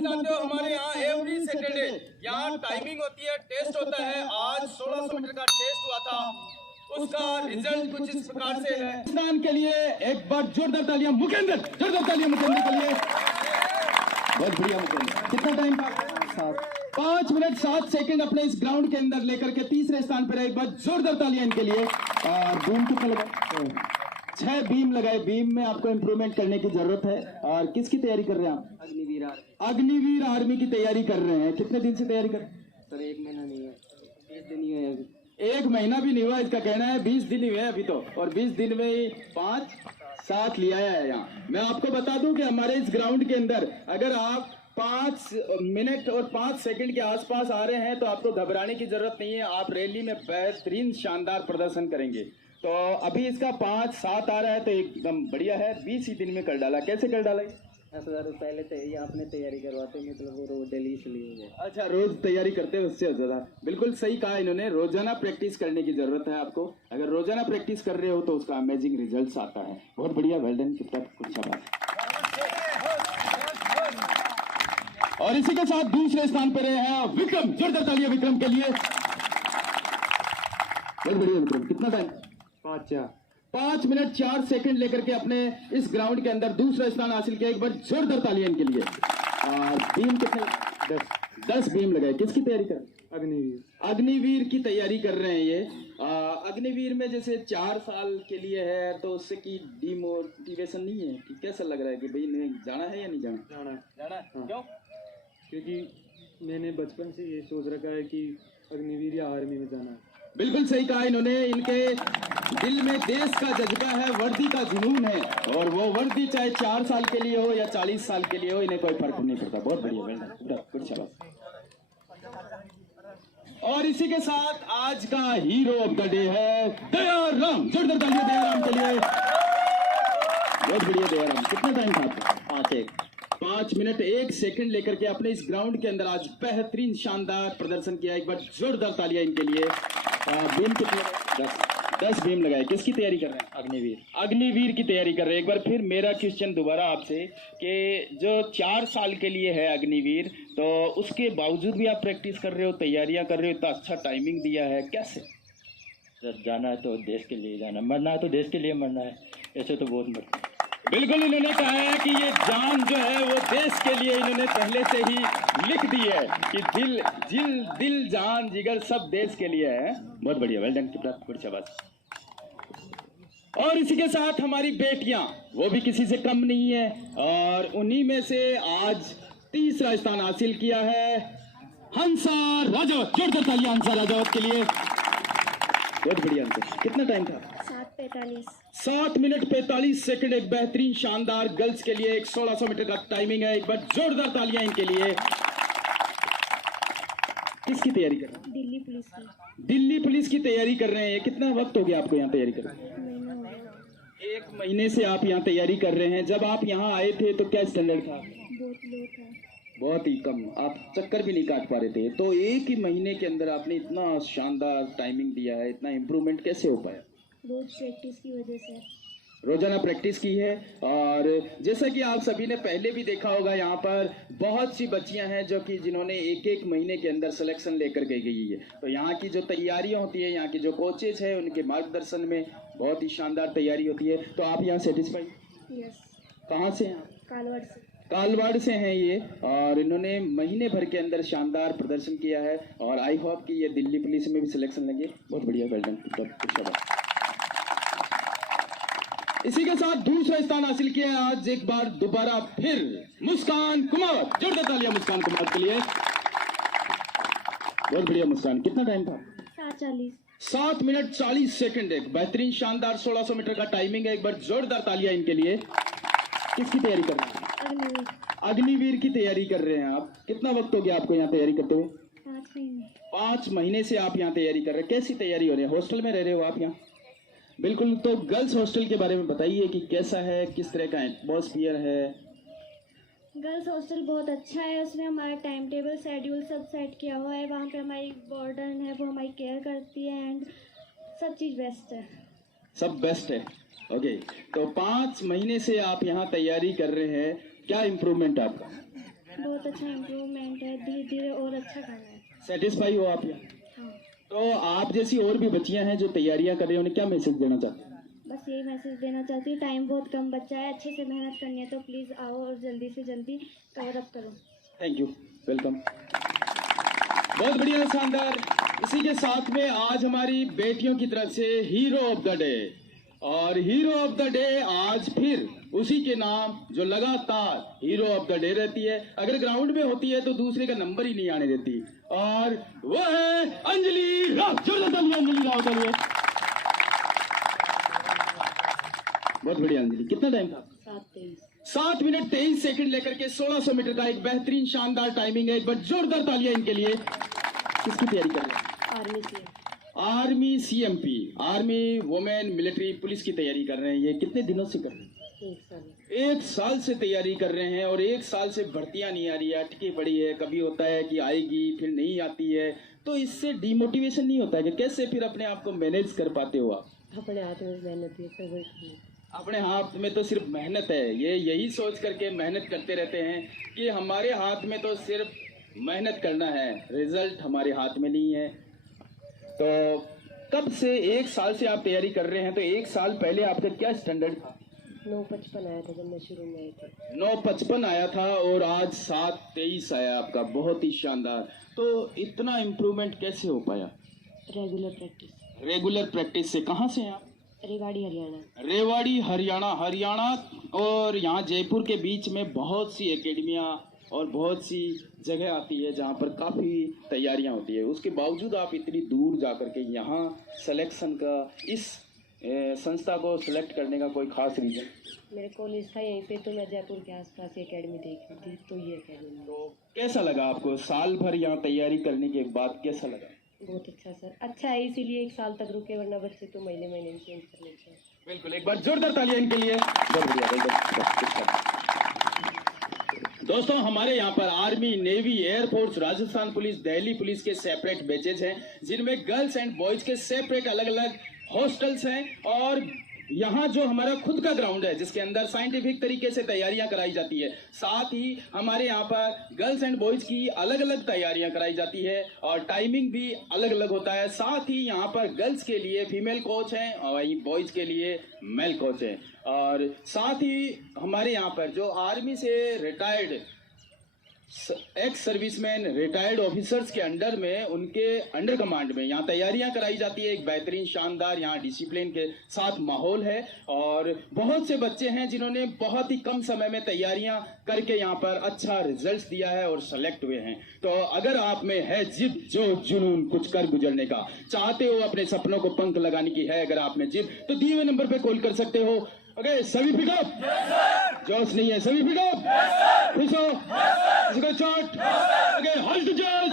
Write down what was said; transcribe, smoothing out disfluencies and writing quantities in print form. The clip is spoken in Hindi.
भी जानते हो हमारे यहाँ एवरी सैटरडे यहाँ टाइमिंग होती है, टेस्ट होता है। आज 1600 मीटर का टेस्ट हुआ था, उसका रिजल्ट कुछ इस प्रकार से है। पाकिस्तान के लिए एक बार जोरदार तालियां मुकेंद्र, जोरदार तालियां मुकेंद्र के लिए। बहुत बढ़िया मुकेंद्र। कितना टाइम था? 5 मिनट 7 सेकंड अपने इस ग्राउंड के अंदर लेकर के तीसरे स्थान पर है। एक बार जोरदार तालियां इनके लिए। बीम कितना लगा? 6 बीम लगाए। बीम में आपको इंप्रूवमेंट करने की जरूरत है। और किसकी तैयारी कर रहे हैं आप? अग्निवीर आर्मी की तैयारी कर रहे हैं। कितने दिन से तैयारी कर रहे हैं? सर 1 महीना नहीं है, 20 दिन ही है। 1 महीना भी नहीं हुआ, इसका कहना है 20 दिन ही हुए अभी तो। और 20 दिन में ही 5-7 लिया है यहाँ। मैं आपको बता दूं कि हमारे इस ग्राउंड के अंदर अगर आप 5 मिनट और 5 सेकंड के आसपास आ रहे हैं तो आपको घबराने की जरूरत नहीं है। आप रैली में बेहतरीन शानदार प्रदर्शन करेंगे। तो अभी इसका 5-7 आ रहा है तो एकदम बढ़िया है। 20 ही दिन में कर डाला। कैसे कर डाला? सर पहले आपने तैयारी करवाते, मतलब वो रोज डेली इसलिए। अच्छा, रोज तैयारी करते हैं, उससे ज्यादा। बिल्कुल सही कहा इन्होंने। रोजाना प्रैक्टिस करने की जरूरत है आपको। अगर रोजाना प्रैक्टिस कर रहे हो तो उसका अमेजिंग रिजल्ट्स आता है। बहुत बढ़िया, वेल डन, कितना कुछ शाबाश। और इसी के साथ दूसरे स्थान पर रहे हैं विक्रम। जोरदार तालियां विक्रम के लिए। बहुत बढ़िया विक्रम। कितना टाइम? 5 मिनट 4 सेकंड लेकर के अपने इस ग्राउंड के अंदर दूसरा स्थान हासिल किया। एक बार जोरदार तालियां इनके लिए। बीम कितने? 10 बीम लगाए। किसकी तैयारी कर? अग्निवीर की तैयारी कर रहे हैं ये। अग्निवीर में जैसे 4 साल के लिए है तो उससे की डिमोटिवेशन नहीं है कि कैसा लग रहा है कि भाई नहीं जाना है या नहीं जाना? जाना हाँ। क्यों? क्योंकि मैंने बचपन से ये सोच रखा है कि अग्निवीर या आर्मी में जाना है। बिल्कुल सही कहा इन्होंने। इनके दिल में देश का जज्बा है, वर्दी का जुनून है। और वो वर्दी चाहे 4 साल के लिए हो या 40 साल के लिए हो, इन्हें कोई फर्क नहीं पड़ता। बहुत बढ़िया। और इसी के साथ आज का हीरो ऑफ द डे है दयाराम। जोरदार तालियां दयाराम के लिए। बहुत बढ़िया दयाराम। कितना टाइम था आपका? 5 मिनट 1 सेकंड लेकर के अपने इस ग्राउंड के अंदर आज बेहतरीन शानदार प्रदर्शन किया। एक बार जोरदार तालियां इनके लिए। बीम कितने? 10 बीम लगाए। किसकी तैयारी कर रहे हैं? अग्निवीर की तैयारी कर रहे हैं। एक बार फिर मेरा क्वेश्चन दोबारा आपसे कि जो 4 साल के लिए है अग्निवीर, तो उसके बावजूद भी आप प्रैक्टिस कर रहे हो, तैयारियां कर रहे हो, इतना अच्छा टाइमिंग दिया है, कैसे? सर जाना है तो देश के लिए जाना, मरना है तो देश के लिए मरना है। ऐसे तो बहुत मरते। बिल्कुल, इन्होंने कहा है कि ये जान जो है वो देश के लिए इन्होंने पहले से ही लिख दी है कि दिल जान जिगर सब देश के लिए है। बहुत बढ़िया, वेल डन, कितना बात। और इसी के साथ हमारी बेटियां, वो भी किसी से कम नहीं है और उन्हीं में से आज तीसरा स्थान हासिल किया है हंसा राजौत। जोरदार तालियां हंसा राजौत के लिए। बहुत बढ़िया। कितना टाइम था? 7 मिनट 45 सेकंड। एक बेहतरीन शानदार गर्ल्स के लिए एक 1600 मीटर का टाइमिंग है। एक बार जोरदार तालियां इनके लिए। किसकी तैयारी कर रहे हैं? दिल्ली पुलिस की। दिल्ली पुलिस की तैयारी कर रहे हैं। कितना वक्त हो गया आपको यहाँ तैयारी कर रहे हैं? 1 महीने से आप यहाँ तैयारी कर रहे हैं। जब आप यहाँ आए थे तो क्या स्टैंडर्ड था? बहुत लो था, बहुत ही कम। आप चक्कर भी नहीं काट पा रहे थे। तो 1 ही महीने के अंदर आपने इतना शानदार टाइमिंग दिया है, इतना इम्प्रूवमेंट कैसे हो पाया? रोज प्रैक्टिस की वजह से। रोजाना प्रैक्टिस की है। और जैसा कि आप सभी ने पहले भी देखा होगा, यहाँ पर बहुत सी बच्चियां हैं जो कि जिन्होंने 1-1 महीने के अंदर सिलेक्शन लेकर के गई है। तो यहाँ की जो तैयारियां होती है, यहाँ के जो कोचेज हैं, उनके मार्गदर्शन में बहुत ही शानदार तैयारी होती है। तो आप यहाँ सेटिस्फाई? यस। कहाँ से हैं? कालवाड़ से। कालवाड़ से हैं ये। और इन्होंने महीने भर के अंदर शानदार प्रदर्शन किया है और आई होप कि ये दिल्ली पुलिस में भी सिलेक्शन लगे। बहुत बढ़िया, वेल डन। इसी के साथ दूसरा स्थान हासिल किया है आज एक बार दोबारा फिर मुस्कान कुमार। जोरदार तालियां मुस्कान कुमार के लिए। बहुत बढ़िया मुस्कान। कितना टाइम था? 7:40। 7 मिनट 40 सेकंड। एक बेहतरीन शानदार 1600 मीटर का टाइमिंग है। एक बार जोरदार तालियां इनके लिए। किसकी तैयारी कर रहे हैं? अग्निवीर की तैयारी कर रहे हैं आप। कितना वक्त हो गया आपको यहाँ तैयारी करते हुए? 5 महीने। 5 महीने से आप यहाँ तैयारी कर रहे हैं। कैसी तैयारी हो रही है? हॉस्टल में रह रहे हो आप यहाँ? बिल्कुल। तो गर्ल्स हॉस्टल के बारे में बताइए कि कैसा है, किस तरह का एटमॉस्फियर है? गर्ल्स हॉस्टल बहुत अच्छा है। उसमें हमारा टाइम टेबल शेड्यूल सब सेट किया हुआ है। वहाँ पे हमारी वार्डन है, वो हमारी केयर करती है एंड सब चीज़ बेस्ट है। सब बेस्ट है। ओके। तो 5 महीने से आप यहाँ तैयारी कर रहे हैं, क्या इम्प्रूवमेंट आपका? बहुत अच्छा इम्प्रूवमेंट है, धीरे धीरे और अच्छा करना है। सेटिस्फाई हो आप यहाँ? हाँ, तो आप जैसी और भी बच्चियां हैं जो तैयारियां कर रही हैं, उन्हें क्या मैसेज देना चाहते हैं? बस यही मैसेज देना चाहती हूँ, टाइम बहुत कम बचा है, अच्छे से मेहनत करनी है, तो प्लीज़ आओ और जल्दी से जल्दी कवर अप करो। Thank you, welcome. बहुत बढ़िया, शानदार। इसी के साथ में आज हमारी बेटियों की तरफ से हीरो ऑफ द डे, और हीरो ऑफ द डे आज फिर उसी के नाम जो लगातार हीरो ऑफ द डे रहती है, अगर ग्राउंड में होती है तो दूसरे का नंबर ही नहीं आने देती, और वो है अंजलि राव। अंजलि राव के लिए बहुत बढ़िया। अंजलि, कितना टाइम था? 7 मिनट 23 सेकंड लेकर के 1600 मीटर का एक बेहतरीन शानदार टाइमिंग है। एक बार जोरदार तालियां इनके लिए। किसकी तैयारी कर रहे हैं? Army CMP, army women military police की तैयारी कर रहे हैं। ये कितने दिनों से कर रहे हैं? 1 साल से तैयारी कर रहे हैं, और 1 साल से भर्तियां नहीं आ रही है, अटकी पड़ी है। कभी होता है कि आएगी, फिर नहीं आती है, तो इससे डिमोटिवेशन नहीं होता है कि कैसे फिर अपने आप को मैनेज कर पाते हो आप? अपने हाथ में मेहनत है, अपने हाथ में तो सिर्फ मेहनत है। ये यही सोच करके मेहनत करते रहते हैं कि हमारे हाथ में तो सिर्फ मेहनत करना है, रिजल्ट हमारे हाथ में नहीं है। तो कब से 1 साल से आप तैयारी कर रहे हैं? तो 1 साल पहले आपका क्या स्टैंडर्ड था? 9:55 आया था जब मैं शुरू में आई थी। 9:55 आया था, और आज 7:23 आया आपका। बहुत ही शानदार। तो इतना इम्प्रूवमेंट कैसे हो पाया? Regular practice. रेगुलर प्रैक्टिस से। कहाँ से हैं आप? रेवाड़ी हरियाणा। रेवाड़ी हरियाणा। और यहाँ जयपुर के बीच में बहुत सी एकेडमियाँ और बहुत सी जगह आती है जहाँ पर काफ़ी तैयारियाँ होती है। उसके बावजूद आप इतनी दूर जा कर के यहाँ सिलेक्शन का, इस संस्था को सिलेक्ट करने का कोई खास रीज़न? मेरे कॉलेज था यहीं पे, तो मैं जयपुर के आसपास एकेडमी देख रही थी, तो ये एकेडमी। तो कैसा लगा आपको साल भर यहाँ तैयारी करने के बाद? कैसा लगा? बहुत अच्छा सर, अच्छा है, इसीलिए 1 साल तक रुके, वरना बच्चे तो महीने महीने में चेंज कर लेते हैं। बिल्कुल, एक बार जोरदार तालियां इनके लिए। बहुत बढ़िया। दोस्तों, हमारे यहाँ पर army, navy, air force, Rajasthan police, Delhi police के सेपरेट बैचेज हैं, जिनमें गर्ल्स एंड बॉयज के सेपरेट अलग अलग हॉस्टल्स हैं। और यहाँ जो हमारा खुद का ग्राउंड है जिसके अंदर साइंटिफिक तरीके से तैयारियां कराई जाती है, साथ ही हमारे यहाँ पर गर्ल्स एंड बॉयज की अलग अलग तैयारियां कराई जाती है, और टाइमिंग भी अलग अलग होता है। साथ ही यहाँ पर गर्ल्स के लिए फीमेल कोच हैं और वहीं बॉयज के लिए मेल कोच हैं। और साथ ही हमारे यहाँ पर जो आर्मी से retired ex serviceman, retired officers के अंडर में, उनके अंडर कमांड में यहाँ तैयारियां कराई जाती है। एक बेहतरीन शानदार यहाँ डिसिप्लिन के साथ माहौल है, और बहुत से बच्चे हैं जिन्होंने बहुत ही कम समय में तैयारियां करके यहाँ पर अच्छा रिजल्ट दिया है और सेलेक्ट हुए हैं। तो अगर आप में है जिद, जो जुनून, कुछ कर गुजरने का, चाहते हो अपने सपनों को पंख लगाने की है अगर आप में जिद, तो दिए हुए नंबर पे कॉल कर सकते हो। ओके, सभी पिकअप? जोश नहीं है, सभी पिकअप? खुश हो? किसी को चोट? ओके, होल्ड द जज।